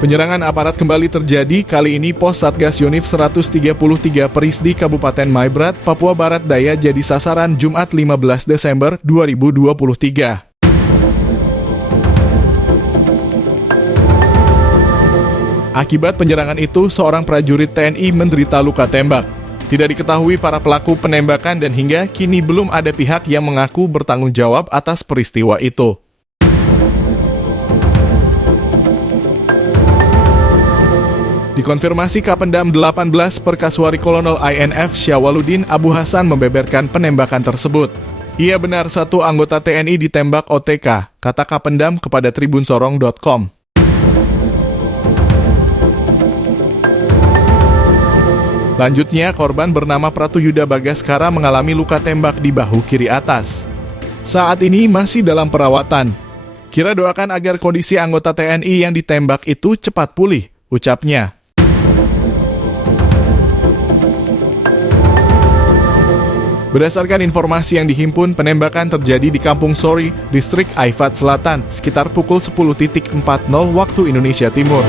Penyerangan aparat kembali terjadi, kali ini pos Satgas Yonif 133 Perisdi Kabupaten Maibrat, Papua Barat Daya jadi sasaran Jumat 15 Desember 2023. Akibat penyerangan itu, seorang prajurit TNI menderita luka tembak. Tidak diketahui para pelaku penembakan dan hingga kini belum ada pihak yang mengaku bertanggung jawab atas peristiwa itu. Dikonfirmasi Kapendam 18 Perkaswari Kolonel INF Syawaludin Abu Hasan membeberkan penembakan tersebut. Ia benar satu anggota TNI ditembak OTK, kata Kapendam kepada tribunsorong.com. Lanjutnya, korban bernama Pratuyuda Bagaskara mengalami luka tembak di bahu kiri atas. Saat ini masih dalam perawatan. Kira doakan agar kondisi anggota TNI yang ditembak itu cepat pulih, ucapnya. Berdasarkan informasi yang dihimpun, penembakan terjadi di Kampung Sori, Distrik Aifat Selatan, sekitar pukul 10.40 waktu Indonesia Timur.